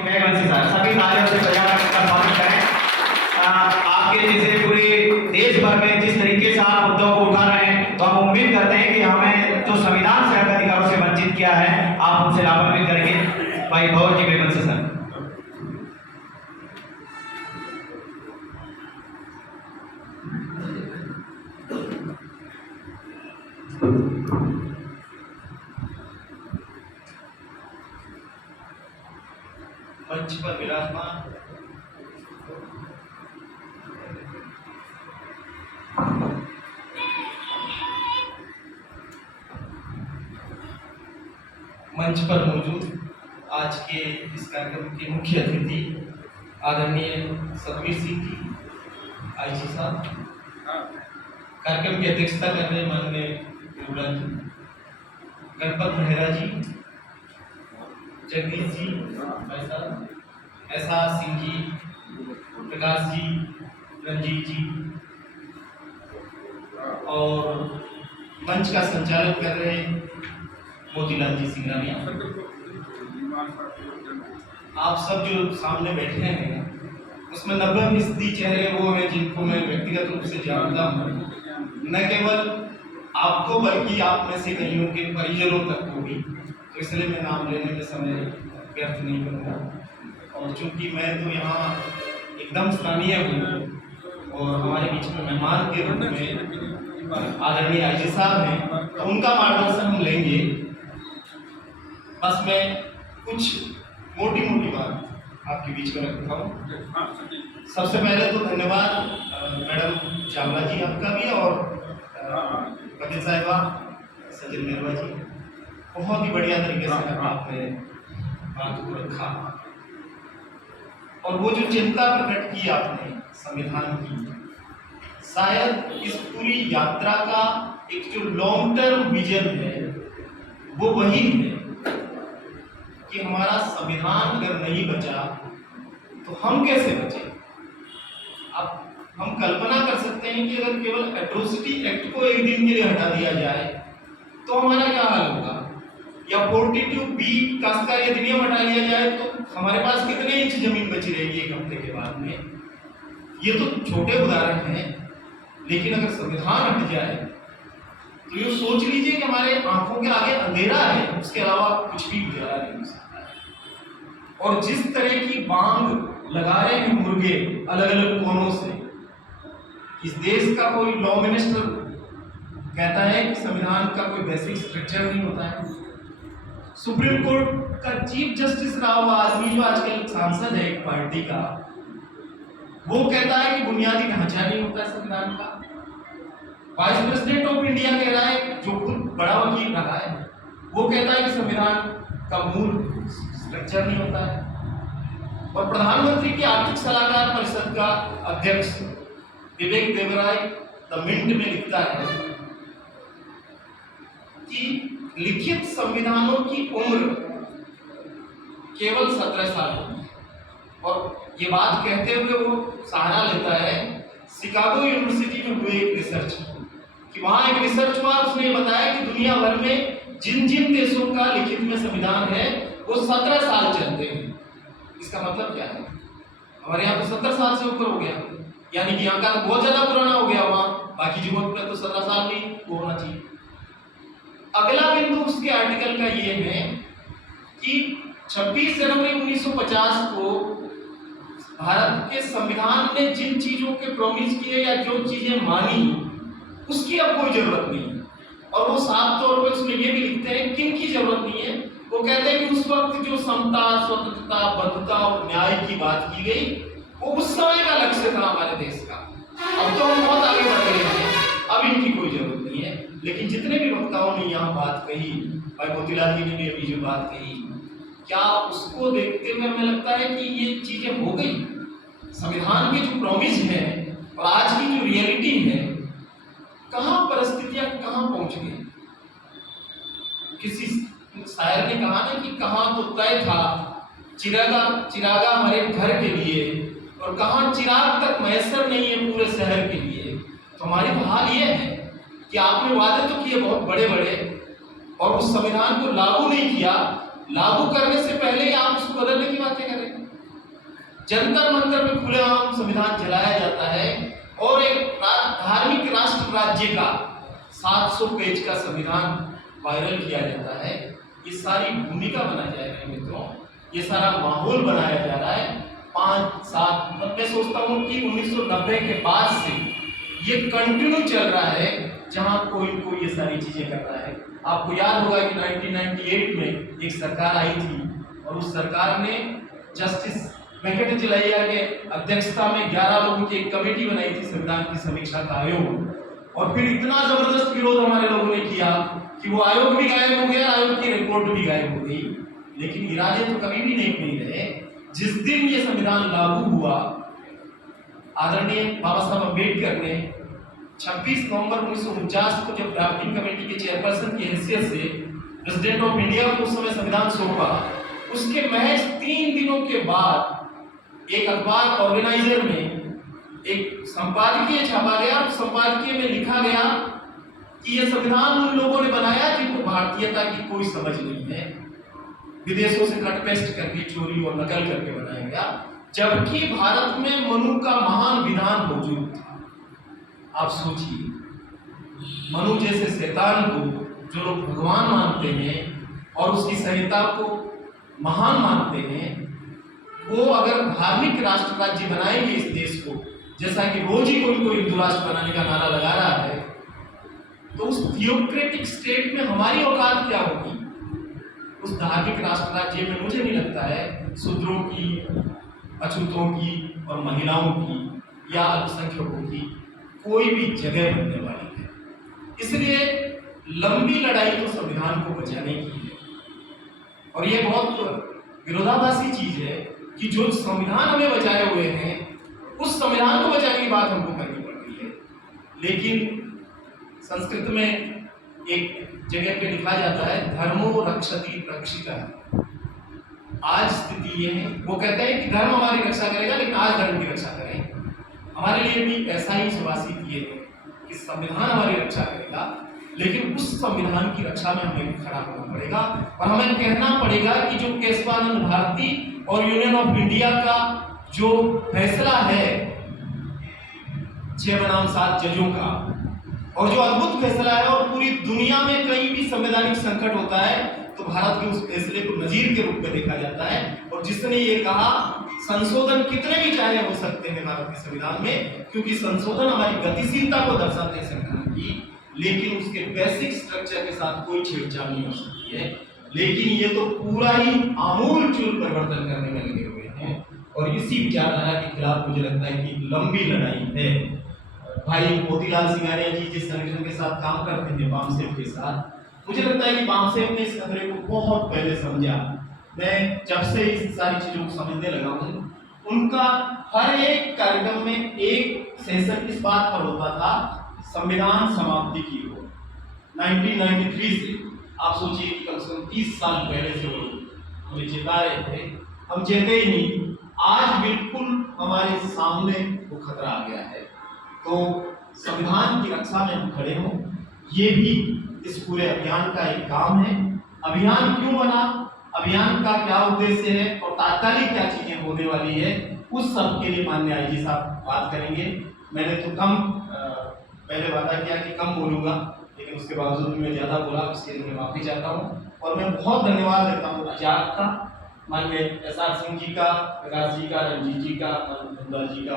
सभी तालियों से सजावट का स्वागत करें। आपके जैसे पूरे देश भर में जिस तरीके से आप मुद्दों को उठा रहे हैं, तो हम उम्मीद करते हैं कि हमें जो संविधान से हक अधिकारों से वंचित किया है, आप उनसे लाभान्वित करेंगे। भाई भवर जी बेमन से सर। मंच पर विराजमान मंच पर मौजूद आज के इस कार्यक्रम के मुख्य अतिथि आदरणीय सतवीर सिंह जी आईजी साहब, कार्यक्रम की अध्यक्षता कर रहे माननीय युवराज जी, गणपत मेहरा जी, जगदीश जी भाई साहब, एसआर सिंह जी, प्रकाश जी, रंजीत जी, और मंच का संचालन कर रहे मोतीलाल जी सिंघानिया। आप सब जो सामने बैठे हैं उसमें 90% चेहरे वो हैं जिनको मैं व्यक्तिगत रूप से जानता हूँ, न केवल आपको बल्कि आप में से कईयों के परिजनों तक को भी, तो इसलिए मैं नाम लेने में समय व्यर्थ नहीं करूँगा। और चूंकि मैं तो यहाँ एकदम स्थानीय हूँ और हमारे बीच में मेहमान के रूप में आदरणीय आईजी साहब हैं, तो उनका मार्गदर्शन हम लेंगे। बस मैं कुछ मोटी मोटी बात आपके बीच में रखता हूँ। सबसे पहले तो धन्यवाद मैडम चावला जी आपका भी, और पटेल साहिबा सचिन मेहरवा जी, बहुत ही बढ़िया तरीके से आपने बात को रखा। और वो जो चिंता प्रकट की आपने संविधान की, शायद इस पूरी यात्रा का एक जो लॉन्ग टर्म विजन है वो वही है कि हमारा संविधान अगर नहीं बचा तो हम कैसे बचे। अब हम कल्पना कर सकते हैं कि अगर केवल एट्रोसिटी एक्ट को एक दिन के लिए हटा दिया जाए तो हमारा क्या हाल होगा, या 42B काश्तकारी अधिनियम हटा लिया जाए तो हमारे पास कितने इंच जमीन बची रहेगी एक हफ्ते के बाद में। ये तो छोटे उदाहरण हैं, लेकिन अगर संविधान हट जाए तो ये सोच लीजिए कि हमारे आंखों के आगे अंधेरा है, उसके अलावा कुछ भी उजाला नहीं हो सकता है। और जिस तरह की बांग लगा रहे हैं मुर्गे अलग अलग कोनों से, इस देश का कोई लॉ मिनिस्टर कहता है कि संविधान का कोई बेसिक स्ट्रक्चर नहीं होता है। सुप्रीम कोर्ट का चीफ जस्टिस रहा हुआ आदमी जो आजकल सांसद है एक पार्टी का, वो कहता है कि बुनियादी ढांचा नहीं होता है संविधान का। वाइस प्रेसिडेंट ऑफ इंडिया कह रहा है, जो खुद बड़ा वकील रहा है, वो कहता है कि संविधान का मूल स्ट्रक्चर नहीं होता है। और प्रधानमंत्री की आर्थिक सलाहकार परिषद का अध्यक्ष विवेक देवराय द मिंट में लिखता है कि लिखित संविधानों की उम्र केवल 17 साल होती है। और ये बात कहते हुए वो सहारा लेता है शिकागो यूनिवर्सिटी में हुए एक रिसर्च कि वहां एक रिसर्च हुआ, उसने बताया कि दुनिया भर में जिन जिन देशों का लिखित में संविधान है वो 17 साल चलते हैं। इसका मतलब क्या है, हमारे यहाँ तो 70 साल से ऊपर हो गया, यानी कि यहाँ का बहुत ज्यादा पुराना हो गया, वहां बाकी जगहों पर तो 17 साल नहीं वो होना चाहिए। अगला बिंदु उसके आर्टिकल का ये है कि 26 जनवरी 1950 को भारत के संविधान ने जिन चीजों के प्रॉमिस किए या जो चीजें मानी उसकी अब कोई जरूरत नहीं है। और वो साफ तौर पर उसमें ये भी लिखते हैं किन की जरूरत नहीं है। वो कहते हैं कि उस वक्त जो समता, स्वतंत्रता, बद्धता और न्याय की बात की गई वो उस समय का लक्ष्य था हमारे देश का। अब तो हम बहुत आगे बढ़ गए हैं, अब इनकी कोई जरूरत नहीं है। लेकिन जितने भी वक्ताओं ने यहाँ बात कही, भाई मोतीलाल जी ने भी अभी जो बात कही, क्या उसको देखते हुए हमें लगता है कि ये चीजें हो गई। संविधान के जो प्रॉमिस है और आज की जो रियलिटी है, कहाँ परिस्थितियां कहाँ पहुंच गई। किसी शायर ने कहा ना कि कहाँ तो तय था चिरागा हमारे घर के लिए, और कहाँ चिराग तक मैसर नहीं है पूरे शहर के लिए। तो हमारी तो हाल ये है कि आपने वादे तो किए बहुत बड़े बड़े और उस संविधान को लागू नहीं किया, लागू करने से पहले ही आप उसको बदलने की बातें करें। जंतर मंतर में खुलेआम संविधान जलाया जाता है और एक धार्मिक राष्ट्र राज्य का 700 पेज का संविधान वायरल किया जाता है। ये सारी भूमिका बनाई जा रही है मित्रों, ये सारा माहौल बनाया जा रहा है 5-7 मैं सोचता हूँ कि 1990 के बाद से ये कंटिन्यू चल रहा है, जहाँ कोई ये सारी चीजें कर रहा है। आपको याद होगा कि 1998 में एक सरकार आई थी और उस सरकार ने जस्टिस वेंकटचलैया के अध्यक्षता में 11 लोगों की एक कमेटी बनाई थी संविधान की समीक्षा का आयोग, और फिर इतना जबरदस्त विरोध हमारे लोगों ने किया कि वो आयोग भी गायब हो गया, आयोग की रिपोर्ट भी गायब हो गई, लेकिन इरादे तो कभी भी नहीं रहे। जिस दिन ये संविधान लागू हुआ, आदरणीय बाबा साहब अम्बेडकर ने 26 नवंबर 1949 को जब ड्राफ्टिंग कमेटी के चेयरपर्सन की हैसियत से प्रेसिडेंट ऑफ इंडिया को उस समय संविधान सौंपा, उसके महज 3 दिनों के बाद एक अखबार ऑर्गेनाइजर में एक संपादकीय छापा गया। संपादकीय में लिखा गया कि यह संविधान उन लोगों ने बनाया जिनको भारतीयता की कोई समझ नहीं है, विदेशों से कट पेस्ट करके, चोरी और नकल करके बनाया गया, जबकि भारत में मनु का महान विधान मौजूद था। आप सोचिए, मनु जैसे शैतान को जो लोग भगवान मानते हैं और उसकी संहिता को महान मानते हैं, वो अगर धार्मिक राष्ट्र राज्य बनाएंगे इस देश को, जैसा कि रोज ही कोई हिंदू राष्ट्र बनाने का नारा लगा रहा है, तो उस थियोक्रेटिक स्टेट में हमारी औकात क्या होगी? उस धार्मिक राष्ट्र राज्य में मुझे नहीं लगता है शूद्रों की, अछूतों की और महिलाओं की या अल्पसंख्यकों की कोई भी जगह बनने वाली है। इसलिए लंबी लड़ाई तो संविधान को बचाने की है, और ये बहुत विरोधाभासी चीज है कि जो संविधान हमें बचाए हुए हैं, उस संविधान को बचाने की बात हमको करनी पड़ रही है। लेकिन संस्कृत में एक जगह पे लिखा जाता है, धर्मो रक्षति रक्षितः। आज स्थिति ये है, वो कहते हैं कि धर्म हमारी रक्षा करेगा, लेकिन आज धर्म की रक्षा करें। हमारे लिए भी ऐसा ही सुभाषित ये है कि संविधान हमारी रक्षा करेगा, लेकिन उस संविधान की रक्षा में हमें खड़ा होना पड़ेगा और हमें कहना पड़ेगा कि जो केशवानंद भारती और यूनियन ऑफ इंडिया का जो फैसला है 6 बनाम 7 जजों का, और जो अद्भुत फैसला है, और पूरी दुनिया में कहीं भी संवैधानिक संकट होता है तो भारत के उस फैसले को नजीर के रूप में देखा जाता है। और जिसने ये कहा संशोधन कितने भी चाहे हो सकते हैं भारत के संविधान में, क्योंकि संशोधन हमारी गतिशीलता को दर्शाते हैं संविधान की, लेकिन उसके बेसिक स्ट्रक्चर के साथ कोई छेड़छाड़ नहीं हो सकती है। लेकिन ये तो पूरा ही आमूल चूल परिवर्तन करने में लगे हुए हैं, और इसी विचारधारा के खिलाफ मुझे लगता है कि लंबी लड़ाई है। भाई मोतीलाल सिंघानिया जी जिस संगठन के साथ काम करते हैं, बामसेफ के साथ, मुझे लगता है कि बामसेफ ने इस खतरे को बहुत पहले समझा। मैं जब से इस सारी चीजों को समझने लगा हूँ, उनका हर एक कार्यक्रम में एक सेशन इस बात पर होता था, संविधान समाप्ति की हो। 1993 से आप सोचिए कि कम से कम 30 साल पहले से वो हमें चेता रहे थे, हम चेते ही नहीं। आज बिल्कुल हमारे सामने वो खतरा आ गया है, तो संविधान की रक्षा में हम खड़े हों, ये भी इस पूरे अभियान का एक काम है। अभियान क्यों बना, अभियान का क्या उद्देश्य है और तात्कालिक क्या चीजें होने वाली है, उस सब के लिए माननीय आईजी साहब बात करेंगे। मैंने तो कम पहले वादा किया कि कम बोलूंगा, लेकिन उसके बावजूद मैं ज्यादा बोला, उसके लिए मैं माफी चाहता हूँ। और मैं बहुत धन्यवाद देता हूँ आचार्य का, माननीय SR सिंह जी का, प्रकाश जी का, रंजीत जी का, धनलाल जी का,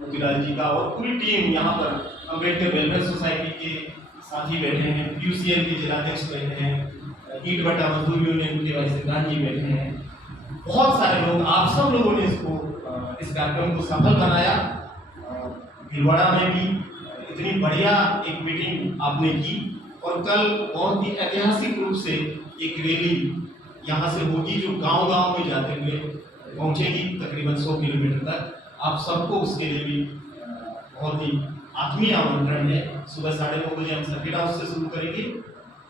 मोतीलाल जी का, और पूरी टीम यहाँ पर अम्बेडकर वेलफेयर सोसाइटी के साथी बैठे हैं, UCL के जिलाध्यक्ष बैठे हैं, ईट भट्टा मजदूर यूनियन के वाइस प्रधान जी बैठे हैं, बहुत सारे लोग, आप सब लोगों ने इस कार्यक्रम को सफल बनाया। भीलवाड़ा में भी इतनी बढ़िया एक मीटिंग आपने की, और कल बहुत ही ऐतिहासिक रूप से एक रैली यहाँ से होगी जो गांव-गांव में जाते हुए पहुँचेगी, तकरीबन 100 किलोमीटर तक। आप सबको उसके लिए भी बहुत ही आत्मीय आमंत्रण है। सुबह 9:30 बजे हम सर्किट हाउस से शुरू करेंगे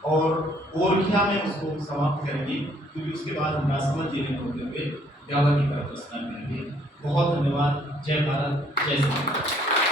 और गोरखिया में उसको समाप्त करेंगे, क्योंकि उसके बाद हम राजसमंद जिले में होते हुए ब्यावर की तरफ प्रस्थान करेंगे। बहुत धन्यवाद। जय भारत, जय संविधान।